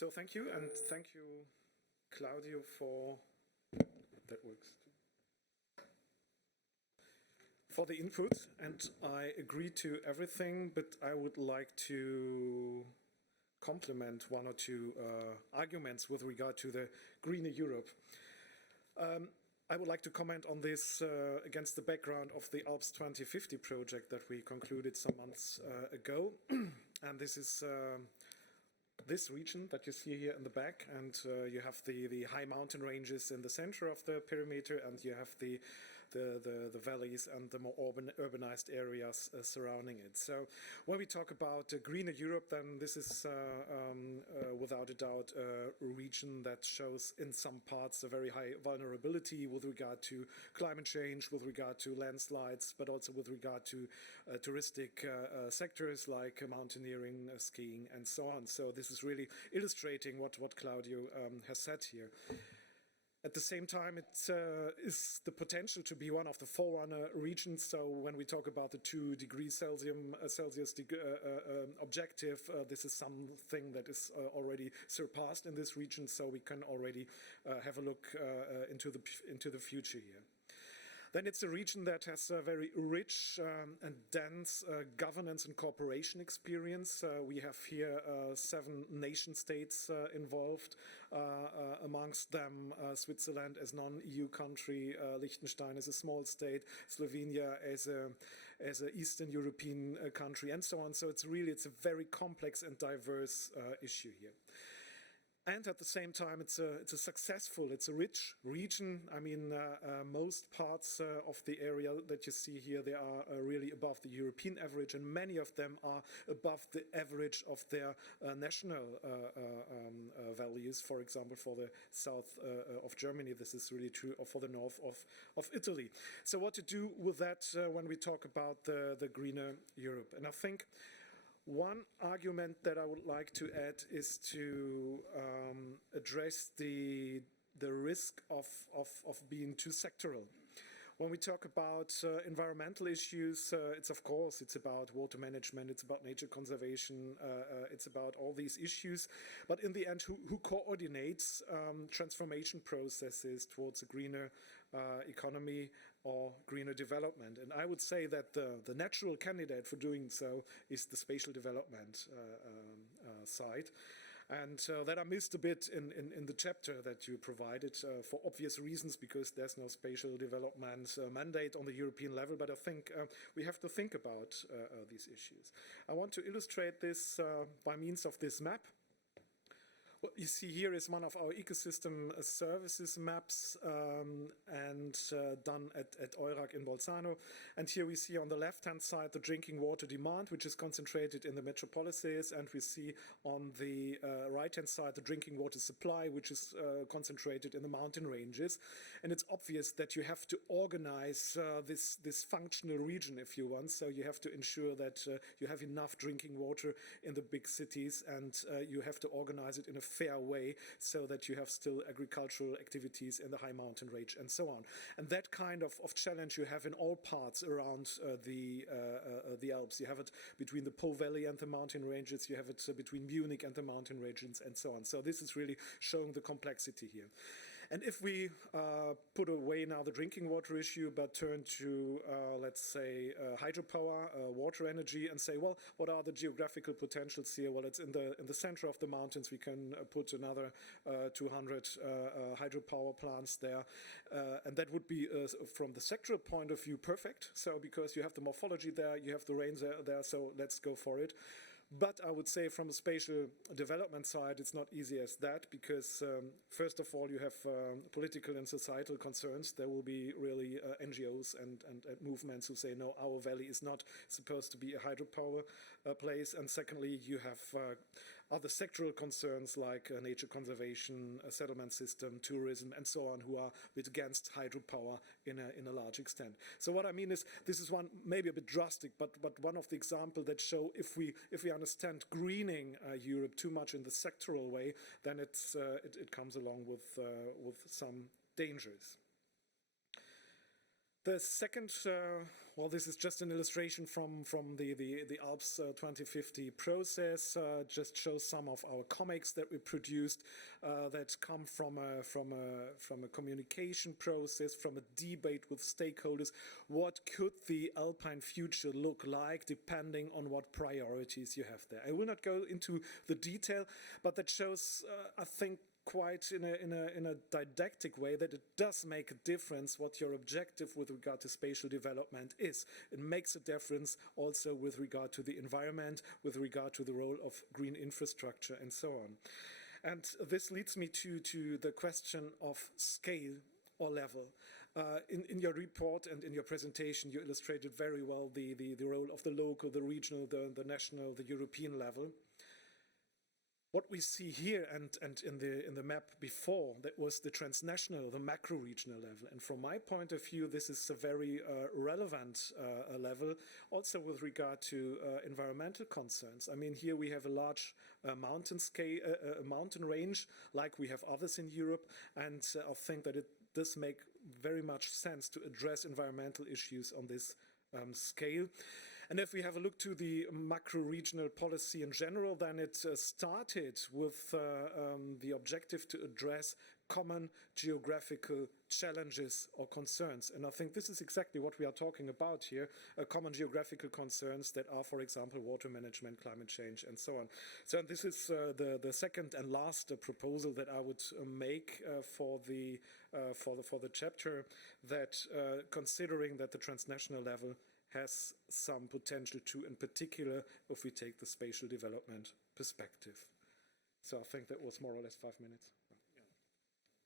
So thank you, and thank you, Claudio, for that works for the input. And I agree to everything, but I would like to complement one or two arguments with regard to the greener Europe. I would like to comment on this against the background of the Alps 2050 project that we concluded some months ago. And this is this region that you see here in the back, and you have the high mountain ranges in the center of the perimeter, and you have the valleys and the more urbanized areas surrounding it. So when we talk about greener Europe, then this is without a doubt a region that shows in some parts a very high vulnerability with regard to climate change, with regard to landslides, but also with regard to touristic sectors like mountaineering, skiing, and so on. So this is really illustrating what Claudio has said here. At the same time, it is the potential to be one of the forerunner regions. So when we talk about the 2 degrees Celsius objective, this is something that is already surpassed in this region. So we can already have a look into the future here. Then it's a region that has a very rich and dense governance and cooperation experience. We have here 7 nation states involved, amongst them Switzerland as non-EU country, Liechtenstein as a small state, Slovenia as an Eastern European country, and so on. So it's a very complex and diverse issue here. And at the same time, it's a rich region. I mean, most parts of the area that you see here, they are really above the European average, and many of them are above the average of their national values. For example, for the south of Germany, this is really true, or for the north of Italy. So what to do with that when we talk about the greener Europe? And I think one argument that I would like to add is to address the risk of being too sectoral. When we talk about environmental issues, it's about water management, it's about nature conservation, it's about all these issues. But in the end, who coordinates transformation processes towards a greener economy or greener development? And I would say that the natural candidate for doing so is the spatial development side. And that I missed a bit in the chapter that you provided for obvious reasons, because there's no spatial development mandate on the European level. But I think we have to think about these issues. I want to illustrate this by means of this map. What you see here is one of our ecosystem services maps and done at EURAG in Bolzano. And here we see on the left-hand side the drinking water demand, which is concentrated in the metropolises, and we see on the right-hand side the drinking water supply, which is concentrated in the mountain ranges. And it's obvious that you have to organize this functional region, if you want. So you have to ensure that you have enough drinking water in the big cities, and you have to organize it in a fair way so that you have still agricultural activities in the high mountain range and so on. And that kind of challenge you have in all parts around the Alps. You have it between the Po Valley and the mountain ranges, you have it between Munich and the mountain regions, and so on. So this is really showing the complexity here. And if we put away now the drinking water issue, but turn to, let's say, hydropower, water energy, and say, well, what are the geographical potentials here? Well, it's in the center of the mountains. We can put another 200 hydropower plants there. And that would be, from the sectoral point of view, perfect. So because you have the morphology there, you have the rains there, so let's go for it. But I would say from a spatial development side, it's not easy as that, because first of all, you have political and societal concerns. There will be really NGOs and movements who say, no, our valley is not supposed to be a hydropower place. And secondly, you have other sectoral concerns like nature conservation, a settlement system, tourism, and so on, who are a bit against hydropower in a large extent. So what I mean is, this is one maybe a bit drastic, but one of the examples that show if we understand greening Europe too much in the sectoral way, then it comes along with some dangers. The second, well, this is just an illustration from the Alps 2050 process. Just shows some of our comics that we produced that come from a communication process, from a debate with stakeholders. What could the Alpine future look like depending on what priorities you have there? I will not go into the detail, but that shows, I think, quite in a didactic way that it does make a difference what your objective with regard to spatial development is. It makes a difference also with regard to the environment, with regard to the role of green infrastructure and so on. And this leads me to the question of scale or level. In your report and in your presentation, you illustrated very well the role of the local, the regional, the national, the European level. What we see here and in the map before, that was the transnational, the macro-regional level. And from my point of view, this is a very relevant level, also with regard to environmental concerns. I mean, here we have a large mountain scale, mountain range, like we have others in Europe, and I think that it does make very much sense to address environmental issues on this scale. And if we have a look to the macro-regional policy in general, then it started with the objective to address common geographical challenges or concerns. And I think this is exactly what we are talking about here, common geographical concerns that are, for example, water management, climate change, and so on. So this is the second and last proposal that I would make for the chapter, that considering that the transnational level has some potential too, in particular if we take the spatial development perspective. So I think that was more or less 5 minutes.